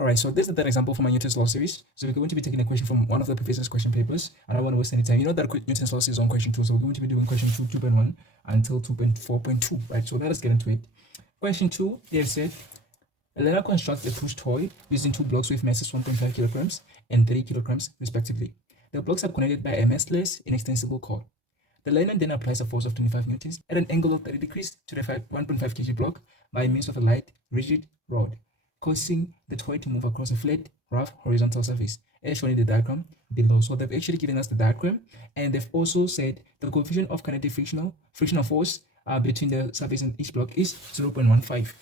All right, so this is the third example from my Newton's law series. So we're going to be taking a question from one of the professor's question papers. I don't want to waste any time. You know that Newton's law is on question 2, so we're going to be doing question 2, 2.1 until 2.4.2, right? So let us get into it. Question 2, they have said, a learner constructs a push toy using two blocks with masses 1.5 kilograms and 3 kilograms respectively. The blocks are connected by a massless, inextensible cord. The learner then applies a force of 25 newtons at an angle of 30 degrees to the 1.5 kg block by means of a light, rigid rod, causing the toy to move across a flat, rough, horizontal surface, as shown in the diagram below. So they've actually given us the diagram, and they've also said the coefficient of kinetic frictional force between the surface and each block is 0.15.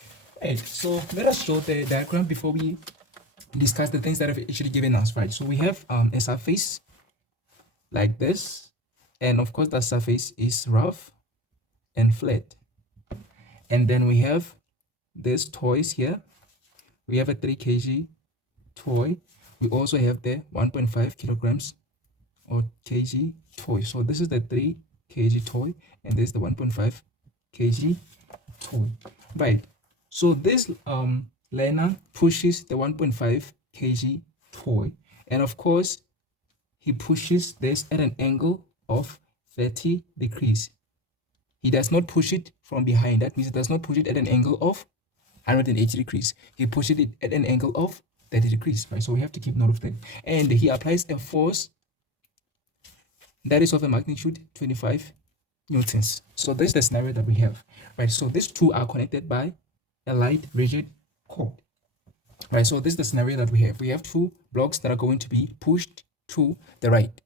Right, so let us show the diagram before we discuss the things that have actually given us, right? So we have a surface like this, and of course that surface is rough and flat. And then we have these toys here. We have a 3 kg toy. We also have the 1.5 kilograms or kg toy. So this is the 3 kg toy, and this is the 1.5 kg toy. Right. So this learner pushes the 1.5 kg toy, and of course he pushes this at an angle of 30 degrees. He does not push it from behind. That means he does not push it at an angle of 180 degrees. He pushes it at an angle of 30 degrees, right? So we have to keep note of that. And he applies a force that is of a magnitude 25 newtons. So this is the scenario that we have, right? So these two are connected by a light rigid cord, right? So this is the scenario that we have. We have two blocks that are going to be pushed to the right.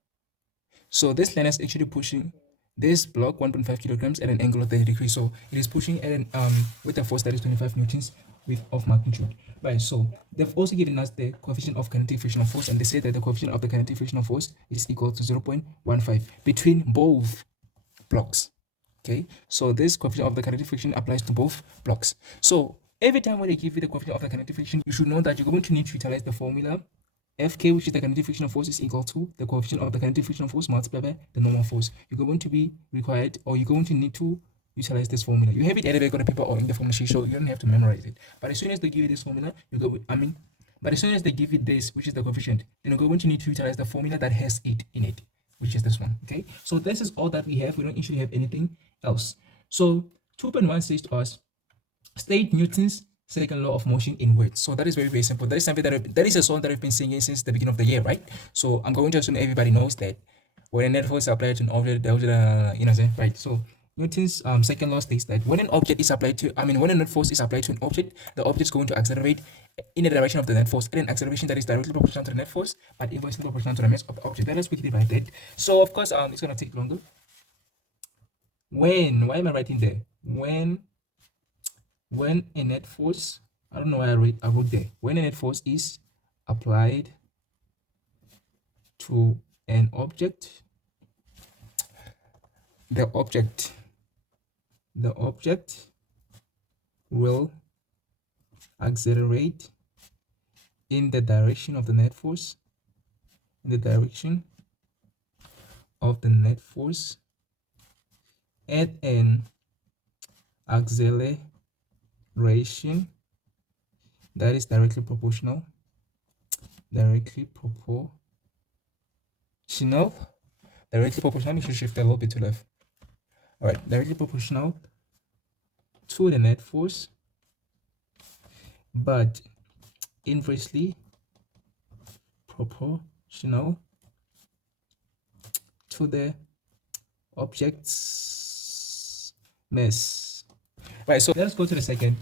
So this learner is actually pushing this block 1.5 kilograms at an angle of 30 degrees. So it is pushing at an with a force that is 25 newtons of magnitude, right? So they've also given us the coefficient of kinetic frictional force, and they say that the coefficient of the kinetic frictional force is equal to 0.15 between both blocks. Okay, so this coefficient of the kinetic friction applies to both blocks. So every time when they give you the coefficient of the kinetic friction, you should know that you're going to need to utilize the formula Fk, which is the kinetic frictional force, is equal to the coefficient of the kinetic frictional force multiplied by the normal force. You're going to be required, or you're going to need to utilize this formula. You have it either on a paper or in the formula sheet, so you don't have to memorize it. But as soon as they give you this formula, you go with, but as soon as they give you this, which is the coefficient, then you're going to need to utilize the formula that has it in it, which is this one. Okay, so this is all that we have. We don't actually have anything else. So 2.1 says to us, state Newton's second law of motion in words. So that is very, very simple. That is something that is a song that I've been singing since the beginning of the year, right? So I'm going to assume everybody knows that when a net force is applied to an object, right? So Newton's second law states that when an object is applied to, when a net force is applied to an object, the object is going to accelerate in the direction of the net force at an acceleration that is directly proportional to the net force, but inversely proportional to the mass of the object. Let us quickly write that. So of course, it's going to take longer. Why am I writing there? When a net force, I don't know why I wrote there. When a net force is applied to an object, the object will accelerate in the direction of the net force, at an acceleration that is directly proportional you should shift a little bit to left. All right, directly proportional to the net force, but inversely proportional to the object's mass. Right, so let's go to the second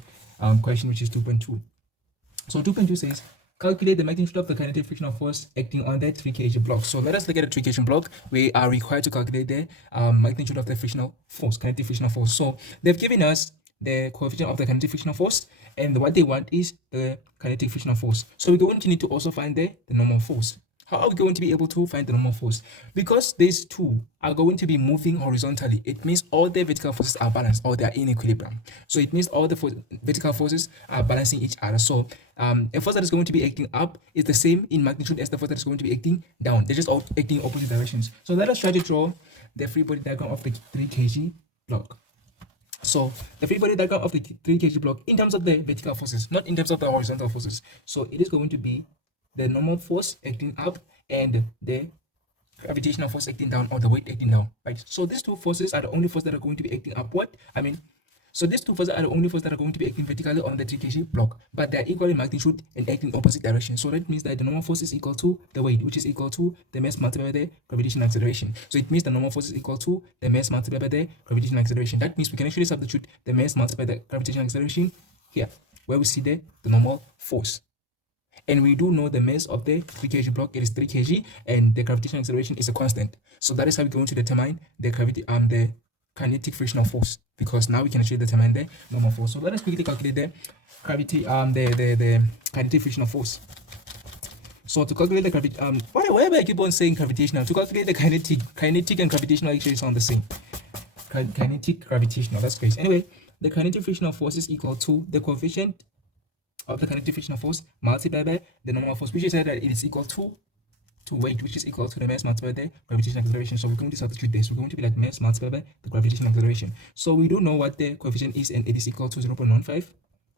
question, which is 2.2. So 2.2 says, calculate the magnitude of the kinetic frictional force acting on that 3 kg block. So let us look at a 3 kg block. We are required to calculate the magnitude of the frictional force, kinetic frictional force. So they've given us the coefficient of the kinetic frictional force, and what they want is the kinetic frictional force. So we're going to need to also find the normal force. How are we going to be able to find the normal force? Because these two are going to be moving horizontally. It means all the vertical forces are balanced, or they are in equilibrium. So it means all the vertical forces are balancing each other. So a force that is going to be acting up is the same in magnitude as the force that is going to be acting down. They're just all acting in opposite directions. So let us try to draw the free body diagram of the 3 kg block. So the free body diagram of the 3 kg block in terms of the vertical forces, not in terms of the horizontal forces. So it is going to be the normal force acting up and the gravitational force acting down, or the weight acting down, right? So these two forces are the only forces that are going to be acting upward. So these two forces are the only forces that are going to be acting vertically on the 3 kg block, but they are equal in magnitude and acting opposite direction. So that means that the normal force is equal to the weight, which is equal to the mass multiplied by the gravitational acceleration. So it means the normal force is equal to the mass multiplied by the gravitational acceleration. That means we can actually substitute the mass multiplied by the gravitational acceleration here, where we see the normal force. And we do know the mass of the 3 kg block, it is 3 kg, and the gravitational acceleration is a constant. So that is how we're going to determine the kinetic frictional force, because now we can actually determine the normal force. So let us quickly calculate the the kinetic frictional force. So to calculate the why do I keep on saying gravitational? To calculate the kinetic and gravitational actually sound the same. Kinetic, gravitational, that's crazy. Anyway, the kinetic frictional force is equal to the coefficient of the kinetic frictional force multiplied by the normal force, which is said that it is equal to weight, which is equal to the mass multiplied by the gravitational acceleration. So we're going to substitute this. We're going to be like mass multiplied by the gravitational acceleration. So we do know what the coefficient is, and it is equal to 0.15.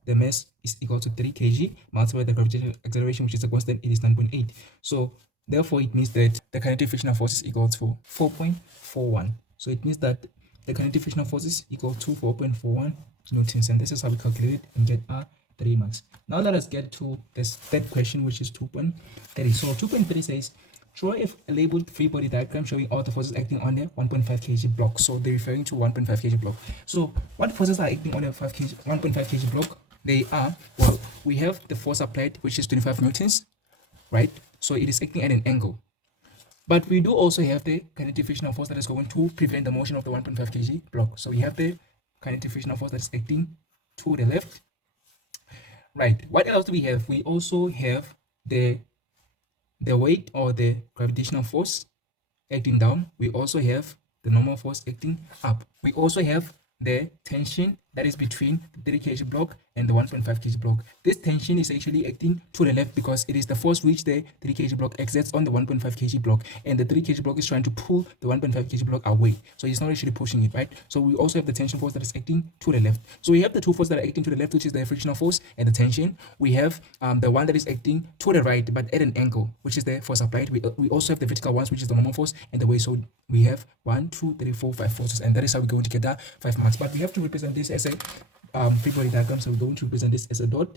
The mass is equal to 3 kg multiplied by the gravitational acceleration, which is a constant, it is 9.8. So therefore it means that the kinetic frictional force is equal to 4.41. So it means that the kinetic frictional force is equal to 4.41 newtons, and this is how we calculate it and get our 3 marks. Now let us get to this third question, which is 2.30. So 2.3 says, draw a labeled free body diagram showing all the forces acting on the 1.5 kg block. So they're referring to 1.5 kg block. So what forces are acting on a 1.5 kg block? They are, well, we have the force applied, which is 25 newtons, right? So it is acting at an angle. But we do also have the kinetic frictional force that is going to prevent the motion of the 1.5 kg block. So we have the kinetic frictional force that is acting to the left. Right. What else do we have? We also have the weight, or the gravitational force acting down. We also have the normal force acting up. We also have the tension that is between the 3 kg block and the 1.5 kg block. This tension is actually acting to the left because it is the force which the 3 kg block exerts on the 1.5 kg block, and the 3 kg block is trying to pull the 1.5 kg block away. So it's not actually pushing it, right? So we also have the tension force that is acting to the left. So we have the two forces that are acting to the left, which is the frictional force and the tension. We have the one that is acting to the right but at an angle, which is the force applied. We also have the vertical ones, which is the normal force and the weight. So we have 1, 2, 3, 4, 5 forces, and that is how we're going to get that 5 marks. But we have to represent this as a free body diagram, so we're going to represent this as a dot.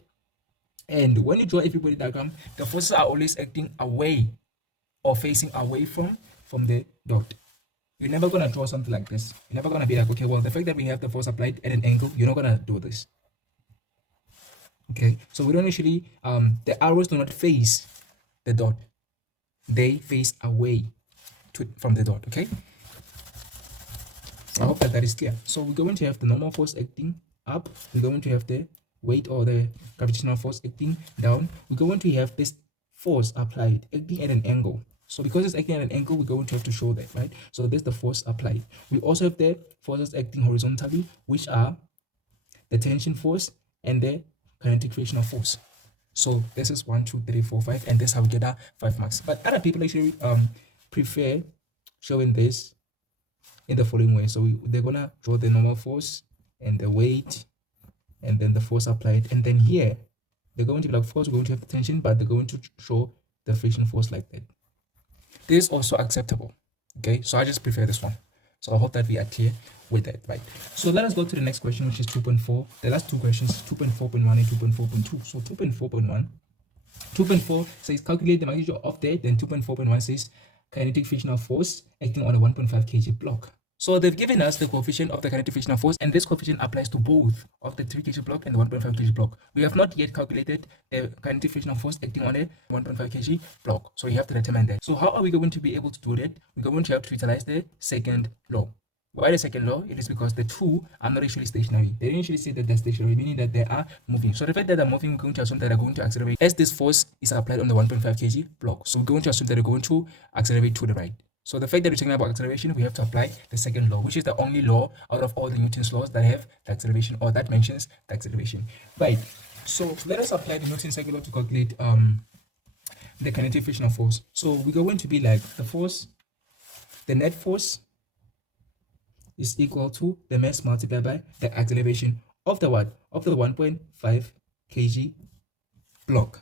And when you draw a free body diagram, the forces are always acting away or facing away from the dot. You're never gonna draw something like this. You're never gonna be like, okay, well, the fact that we have the force applied at an angle, you're not gonna do this. Okay, so we don't actually the arrows do not face the dot, they face away from the dot. Okay, I hope that is clear. So we're going to have the normal force acting up, we're going to have the weight or the gravitational force acting down, we're going to have this force applied acting at an angle. So because it's acting at an angle, we're going to have to show that, right? So there's the force applied. We also have the forces acting horizontally, which are the tension force and the kinetic frictional force. So this is 1, 2, 3, 4, 5, and that's how we get our 5 marks. But other people actually prefer showing this in the following way. So they're gonna draw the normal force and the weight and then the force applied, and then here they're going to be like, of course we're going to have the tension, but they're going to show the friction force like that. This is also acceptable. Okay, so I just prefer this one. So I hope that we are clear with that, right? So let us go to the next question, which is 2.4. The last two questions, 2.4.1 and 2.4.2. So 2.4.1, 2.4 says calculate the magnitude of the, then 2.4.1 says kinetic frictional force acting on a 1.5 kg block. So they've given us the coefficient of the kinetic frictional force, and this coefficient applies to both of the 3 kg block and the 1.5 kg block. We have not yet calculated the kinetic frictional force acting on a 1.5 kg block, so you have to determine that. So how are we going to be able to do that? We're going to have to utilize the second law. Why the second law? It is because the two are not actually stationary. They didn't actually say that they're stationary, meaning that they are moving. So the fact that they're moving, we're going to assume that they're going to accelerate as this force is applied on the 1.5 kg block. So we're going to assume that they're going to accelerate to the right. So the fact that we're talking about acceleration, we have to apply the second law, which is the only law out of all the Newton's laws that have the acceleration, or that mentions the acceleration. Right. So let us apply the Newton's second law to calculate the kinetic frictional force. So we're going to be like the force, the net force is equal to the mass multiplied by the acceleration of the what? Of the 1.5 kg block.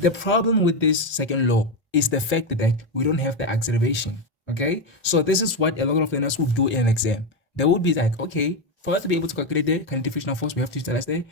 The problem with this second law is the fact that we don't have the acceleration. Okay, so this is what a lot of learners will do in an exam. They would be like, okay, for us to be able to calculate the kinetic frictional force, we have to utilize the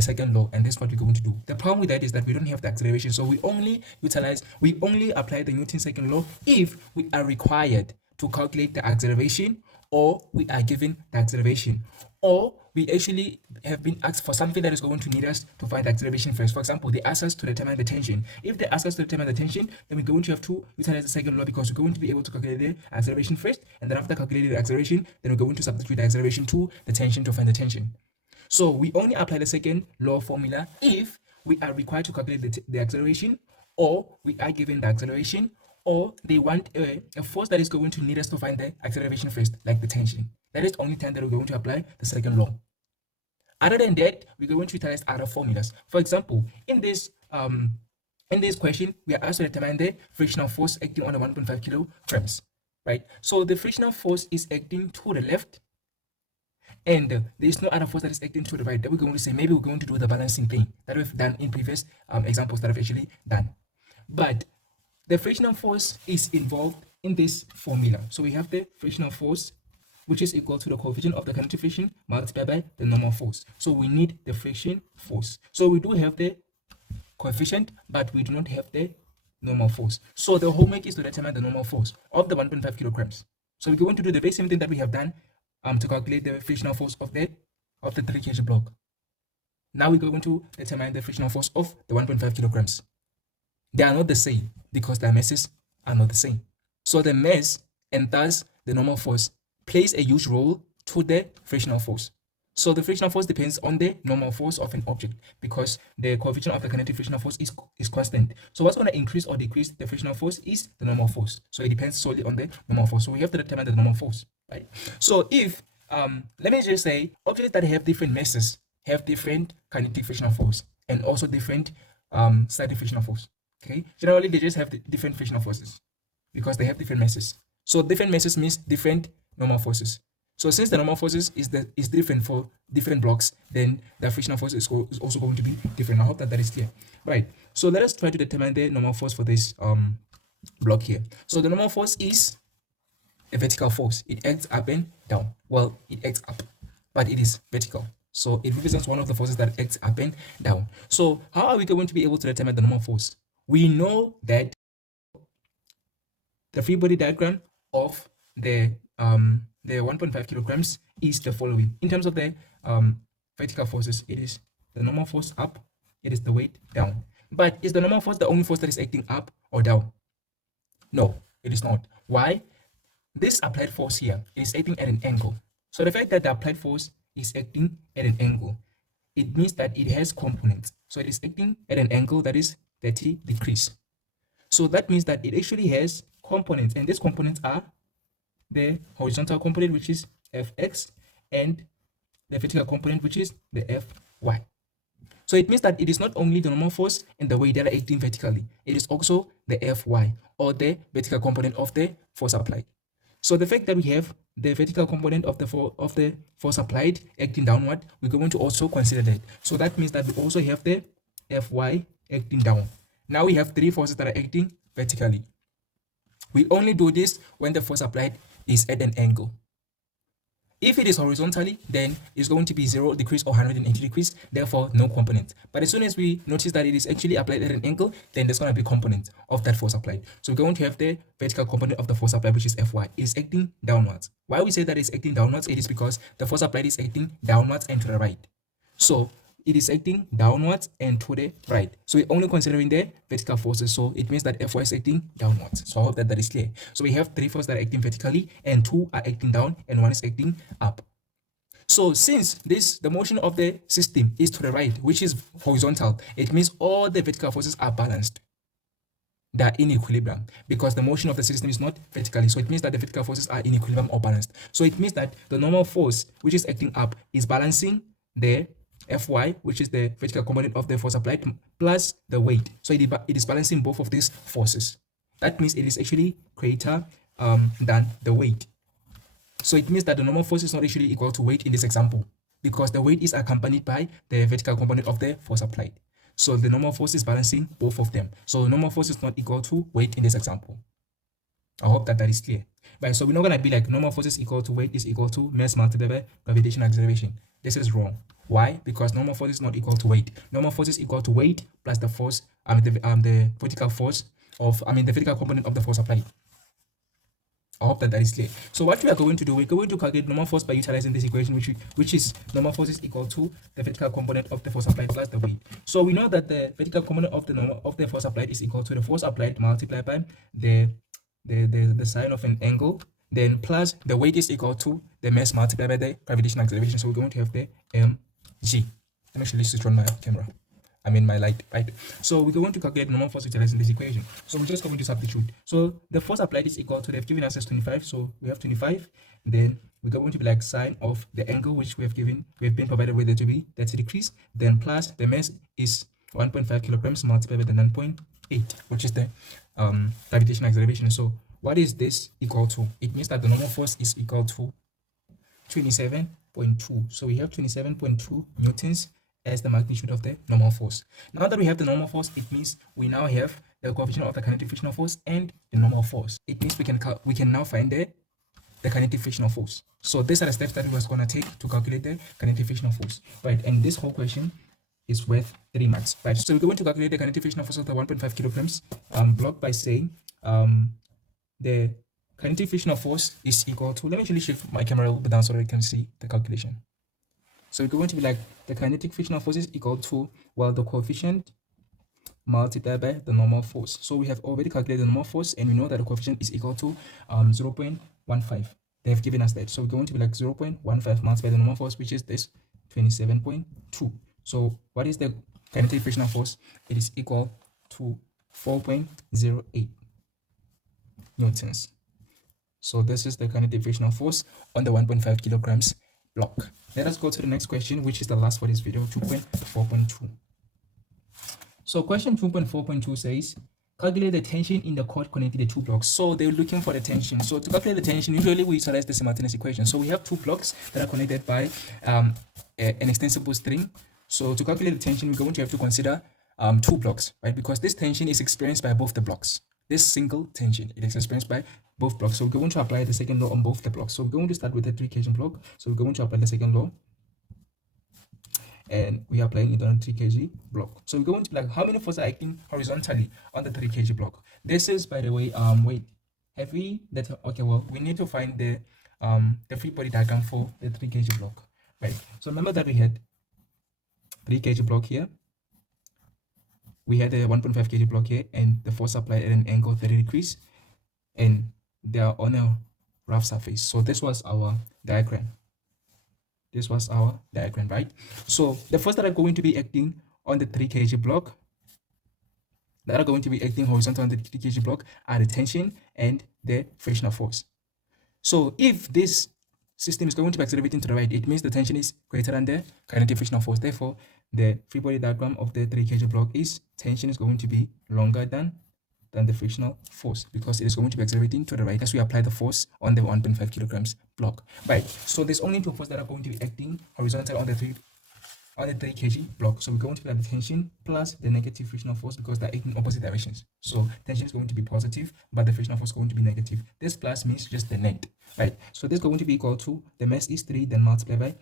second law, and that's what we're going to do. The problem with that is that we don't have the acceleration, so we only apply the Newton's second law if we are required to calculate the acceleration, or we are given the acceleration, or we actually have been asked for something that is going to need us to find the acceleration first. For example, they ask us to determine the tension. If they ask us to determine the tension, then we're going to have to utilize the second law, because we're going to be able to calculate the acceleration first, and then after calculating the acceleration, then we're going to substitute the acceleration to the tension to find the tension. So we only apply the second law formula if we are required to calculate the acceleration, or we are given the acceleration, or they want a force that is going to need us to find the acceleration first, like the tension. That is the only time that we're going to apply the second law. Other than that, we're going to utilize other formulas. For example, in this question, we are asked to determine the frictional force acting on the 1.5 kilograms, right? So the frictional force is acting to the left, and there is no other force that is acting to the right. That we're going to say, maybe we're going to do the balancing thing that we've done in previous examples that I've actually done. But the frictional force is involved in this formula. So we have the frictional force, which is equal to the coefficient of the kinetic friction multiplied by the normal force. So we need the friction force. So we do have the coefficient, but we do not have the normal force. So the homework is to determine the normal force of the 1.5 kilograms. So we're going to do the very same thing that we have done to calculate the frictional force of the 3 kg block. Now we're going to determine the frictional force of the 1.5 kilograms. They are not the same because their masses are not the same. So the mass, and thus the normal force, plays a huge role to the frictional force. So the frictional force depends on the normal force of an object, because the coefficient of the kinetic frictional force is constant. So what's going to increase or decrease the frictional force is the normal force. So it depends solely on the normal force. So we have to determine the normal force, right? So if let me just say, objects that have different masses have different kinetic frictional force and also different static frictional force. Okay, generally they just have different frictional forces because they have different masses. So different masses means different normal forces. So since the normal forces is different for different blocks, then the frictional force is also going to be different. I hope that is clear. Right. So let us try to determine the normal force for this block here. So the normal force is a vertical force. It acts up and down. Well, it acts up, but it is vertical. So it represents one of the forces that acts up and down. So how are we going to be able to determine the normal force? We know that the free body diagram of the 1.5 kilograms is the following. In terms of the vertical forces, it is the normal force up, it is the weight down. But is the normal force the only force that is acting up or down? No, it is not. Why? This applied force here is acting at an angle. So the fact that the applied force is acting at an angle, it means that it has components. So it is acting at an angle that is 30 degrees. So that means that it actually has components, and these components are the horizontal component, which is Fx, and the vertical component, which is the Fy. So it means that it is not only the normal force and the weight that are acting vertically, it is also the Fy, or the vertical component of the force applied. So the fact that we have the vertical component of the force applied acting downward, we're going to also consider that. So that means that we also have the Fy acting down. Now we have three forces that are acting vertically. We only do this when the force applied is at an angle. If it is horizontally, then it's going to be 0 degrees or 180 degrees, therefore no component. But as soon as we notice that it is actually applied at an angle, then there's going to be component of that force applied. So we're going to have the vertical component of the force applied, which is Fy, is acting downwards. Why we say that it's acting downwards? It is because the force applied is acting downwards and to the right. So it is acting downwards and to the right. So we're only considering the vertical forces. So it means that Fy is acting downwards. So I hope that is clear. So we have three forces that are acting vertically, and two are acting down, and one is acting up. So since the motion of the system is to the right, which is horizontal, it means all the vertical forces are balanced. They are in equilibrium because the motion of the system is not vertically. So it means that the vertical forces are in equilibrium or balanced. So it means that the normal force, which is acting up, is balancing the Fy, which is the vertical component of the force applied, plus the weight. So it is balancing both of these forces. That means it is actually greater than the weight. So it means that the normal force is not actually equal to weight in this example, because the weight is accompanied by the vertical component of the force applied. So the normal force is balancing both of them. So normal force is not equal to weight in this example. I hope that is clear. Right, so we're not going to be like normal force is equal to weight is equal to mass multiplied by gravitational acceleration. This is wrong. Why? Because normal force is not equal to weight. Normal force is equal to weight plus the force, the vertical force of, the vertical component of the force applied. I hope that is clear. So what we are going to do, we're going to calculate normal force by utilizing this equation, which is normal force is equal to the vertical component of the force applied plus the weight. So we know that the vertical component of the force applied is equal to the force applied multiplied by the sine of an angle, then plus the weight is equal to the mass multiplied by the gravitational acceleration. So we're going to have the mg. Let me actually switch on my camera. My light, right? So we're going to calculate normal force utilizing this equation. So we're just going to substitute. So the force applied is equal to, they've given us as 25. So we have 25. Then we're going to be like sine of the angle which we have been provided with it to be 30 degrees. Then plus the mass is 1.5 kilograms multiplied by the 9.8, which is the gravitational acceleration. So what is this equal to? It means that the normal force is equal to 27.2. So we have 27.2 newtons as the magnitude of the normal force. Now that we have the normal force, it means we now have the coefficient of the kinetic frictional force and the normal force. It means we can now find the kinetic frictional force. So these are the steps that we was going to take to calculate the kinetic frictional force, right? And this whole question is worth 3 marks, right? So we're going to calculate the kinetic frictional force of the 1.5 kilograms block by saying the kinetic frictional force is equal to, let me actually shift my camera a little bit down so that you can see the calculation. So we're going to be like the kinetic frictional force is equal to, well, the coefficient multiplied by the normal force. So we have already calculated the normal force, and we know that the coefficient is equal to 0.15. They have given us that. So we're going to be like 0.15 multiplied by the normal force, which is this 27.2. So what is the kinetic frictional force? It is equal to 4.08 newtons. So this is the kinetic frictional force on the 1.5 kilograms block. Let us go to the next question, which is the last for this video, 2.4.2. So question 2.4.2 says, calculate the tension in the cord connecting the two blocks. So they're looking for the tension. So to calculate the tension, usually we utilize the simultaneous equation. So we have two blocks that are connected by an extensible string. So to calculate the tension, we're going to have to consider 2 blocks, right? Because this tension is experienced by both the blocks. This single tension, it is experienced by both blocks. So we're going to apply the second law on both the blocks. So we're going to start with the 3 kg block. So we're going to apply the second law, and we are applying it on a 3 kg block. So we're going to be like, how many forces are acting horizontally on the 3 kg block? This is, by the way, wait, have we that? Okay, well, we need to find the free body diagram for the 3 kg block, right? So remember that we had 3 kg block here. We had a 1.5 kg block here, and the force applied at an angle 30 degrees, and they are on a rough surface. So this was our diagram. This was our diagram, right? So the forces that are going to be acting on the 3 kg block, that are going to be acting horizontal on the 3 kg block, are the tension and the frictional force. So if this system is going to be accelerating to the right, it means the tension is greater than the kinetic frictional force. Therefore, the free body diagram of the 3 kg block is tension is going to be longer than the frictional force, because it is going to be accelerating to the right as we apply the force on the 1.5 kilograms block, right? So there's only 2 forces that are going to be acting horizontal on the 3 kg block. So we're going to have the tension plus the negative frictional force, because they're acting in opposite directions. So tension is going to be positive, but the frictional force is going to be negative. This plus means just the net, right? So this is going to be equal to, the mass is 3, then multiplied by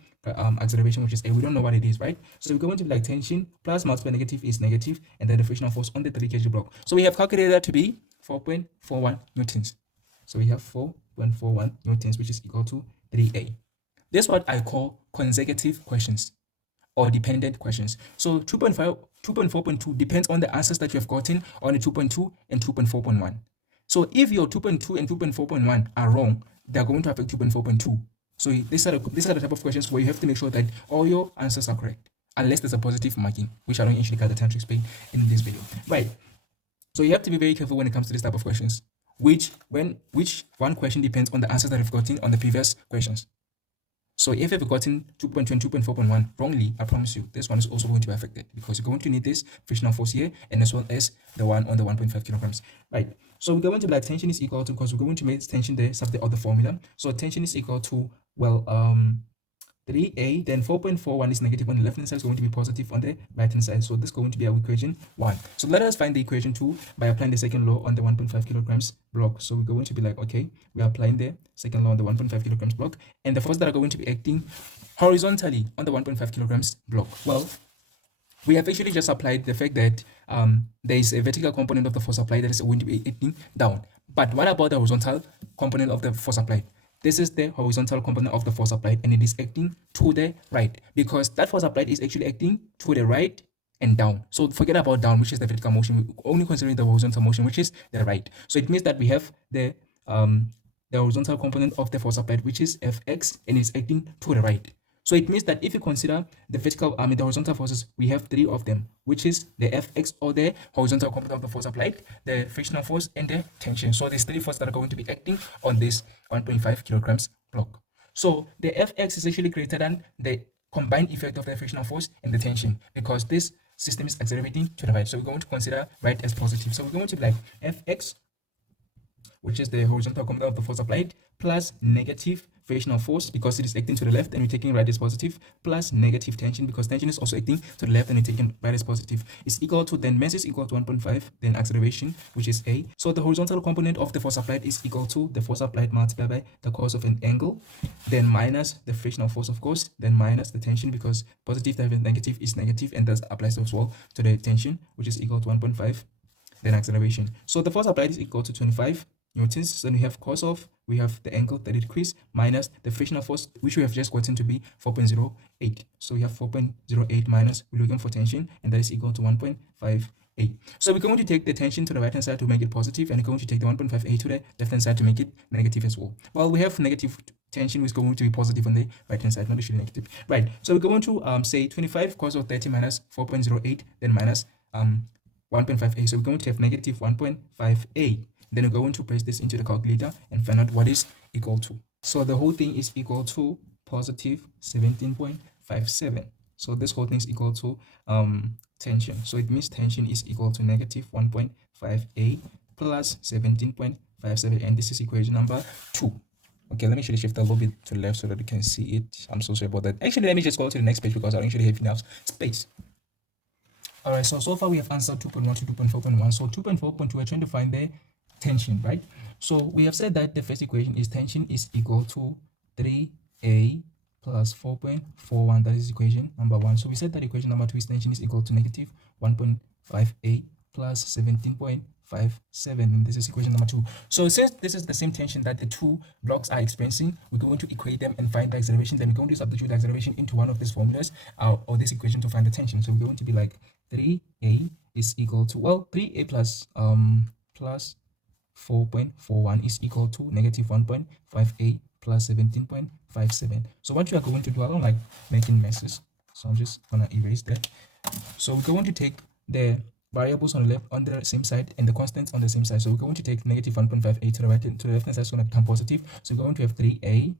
acceleration, which is a, we don't know what it is, right? So we're going to be like tension plus multiplied negative is negative, and then the frictional force on the 3 kg block. So we have calculated that to be 4.41 newtons. So we have 4.41 newtons, which is equal to 3a. This is what I call consecutive questions or dependent questions. So 2.4.2 depends on the answers that you have gotten on the 2.2 and 2.4.1. So if your 2.2 and 2.4.1 are wrong, they're going to affect 2.4.2. So these are the type of questions where you have to make sure that all your answers are correct, unless there's a positive marking, which I don't actually got the time to explain in this video, right? So you have to be very careful when it comes to this type of questions, which one question depends on the answers that you've gotten on the previous questions. So if you've gotten 2.2 and 2.4.1 wrongly, I promise you, this one is also going to be affected, because you're going to need this frictional force here, and as well as the one on the 1.5 kilograms, right? So we're going to be like tension is equal to, because we're going to make tension the subject of the formula. So tension is equal to, well, 3a, then 4.41 is negative on the left hand side, is going to be positive on the right hand side. So this is going to be our equation 1. So let us find the equation 2 by applying the second law on the 1.5 kilograms block. So we're going to be like, okay, we're applying the second law on the 1.5 kilograms block, and the force that are going to be acting horizontally on the 1.5 kilograms block. Well, we have actually just applied the fact that there is a vertical component of the force applied that is going to be acting down. But what about the horizontal component of the force applied? This is the horizontal component of the force applied, and it is acting to the right, because that force applied is actually acting to the right and down. So forget about down, which is the vertical motion. We're only considering the horizontal motion, which is the right. So it means that we have the horizontal component of the force applied, which is Fx, and it's acting to the right. So it means that if you consider the vertical, the horizontal forces, we have 3 of them, which is the Fx, or the horizontal component of the force applied, the frictional force, and the tension. So there's 3 forces that are going to be acting on this 1.5 kilograms block. So the Fx is actually greater than the combined effect of the frictional force and the tension, because this system is accelerating to the right. So we're going to consider right as positive. So we're going to be like Fx, which is the horizontal component of the force applied, plus negative frictional force, because it is acting to the left and we're taking right as positive, plus negative tension, because tension is also acting to the left and we're taking right as positive, is equal to, then mass is equal to 1.5, then acceleration, which is a. So the horizontal component of the force applied is equal to the force applied multiplied by the cos of an angle, then minus the frictional force, of course, then minus the tension, because positive times negative is negative, and thus applies as well to the tension, which is equal to 1.5, then acceleration. So the force applied is equal to 25 newtons. So we have cos of, we have the angle 30 degrees, minus the frictional force, which we have just gotten to be 4.08. So we have 4.08 minus, we're looking for tension, and that is equal to 1.58. So we're going to take the tension to the right hand side to make it positive, and we're going to take the 1.58 to the left hand side to make it negative as well. Well, we have negative tension, which is going to be positive on the right hand side, not actually negative. Right. So we're going to say 25 cos of 30 minus 4.08, then minus 1.58. So we're going to have negative 1.58. Then we're going to place this into the calculator and find out what is equal to. So the whole thing is equal to positive 17.57. So this whole thing is equal to tension. So it means tension is equal to negative 1.58 plus 17.57, and this is equation number 2. Okay, let me actually shift a little bit to the left so that you can see it. I'm so sorry about that. Actually, let me just go to the next page because I don't actually have enough space. All right, so far we have answered 2.1 to 2.4.1. So 2.4.2, we're trying to find the tension, right? So we have said that the first equation is tension is equal to 3a plus 4.41. That is equation number 1. So we said that equation number 2 is tension is equal to negative 1.58 plus 17.57, and this is equation number 2. So since this is the same tension that the two blocks are experiencing, we're going to equate them and find the acceleration. Then we're going to substitute the acceleration into one of these formulas or this equation to find the tension. So we're going to be like 3a is equal to, well, 3a plus 4.41 is equal to negative 1.58 plus 17.57. So what you are going to do, I don't like making messes, so I'm just gonna erase that. So we're going to take the variables on the left on the same side and the constants on the same side. So we're going to take negative 1.58 to the right, to the left hand side is going to become positive. So we're going to have 3a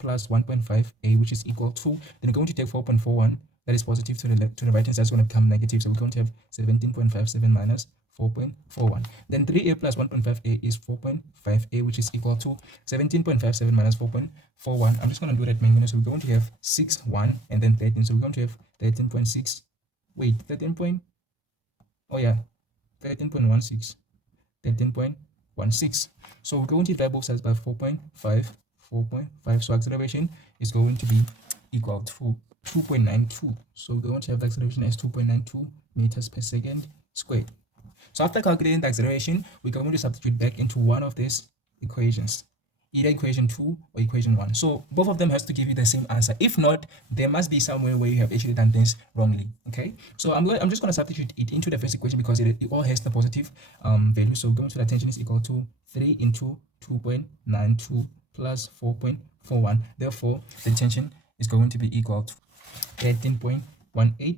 plus 1.5a, which is equal to, then we're going to take 4.41, that is positive, to the left, to the right hand side is going to become negative. So we're going to have 17.57 minus 4.41. Then 3a plus 1.5a is 4.5a, which is equal to 17.57 minus 4.41. I'm just going to do that manually. So we're going to have 6, 1, and then 13. So we're going to have 13.6. Wait, 13 point. Oh yeah, 13.16. 13.16. So we're going to divide both sides by 4.5. 4.5. So acceleration is going to be equal to 2.92. So we're going to have the acceleration as 2.92 meters per second squared. So after calculating the acceleration, we're going to substitute back into one of these equations, either equation 2 or equation 1. So both of them has to give you the same answer. If not, there must be somewhere where you have actually done things wrongly. Okay, so I'm just going to substitute it into the first equation because it all has the positive value. So going to the tension is equal to 3 into 2.92 plus 4.41. Therefore, the tension is going to be equal to 13.18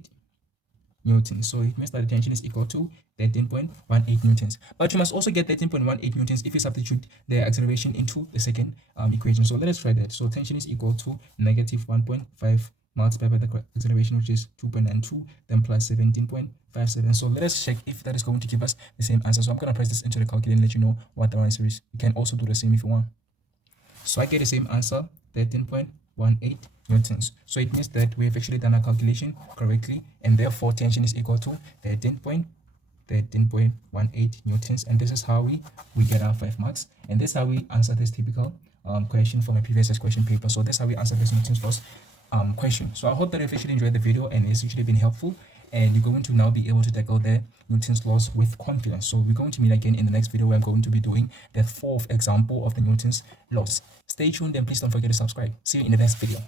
newtons. So it means that the tension is equal to 13.18 newtons. But you must also get 13.18 newtons if you substitute the acceleration into the second equation. So let us try that. So tension is equal to negative 1.5 multiplied by the acceleration, which is 2.92, then plus 17.57. So let us check if that is going to give us the same answer. So I'm going to press this into the calculator and let you know what the answer is. You can also do the same if you want. So I get the same answer, 13.18 newtons. So it means that we have actually done our calculation correctly, and therefore tension is equal to 13.18 newtons. And this is how we get our 5 marks. And this is how we answer this typical question from a previous question paper. So that's how we answer this Newton's laws question. So I hope that you've actually enjoyed the video and it's actually been helpful, and you're going to now be able to tackle the Newton's laws with confidence. So we're going to meet again in the next video where I'm going to be doing the 4th example of the Newton's laws. Stay tuned and please don't forget to subscribe. See you in the next video.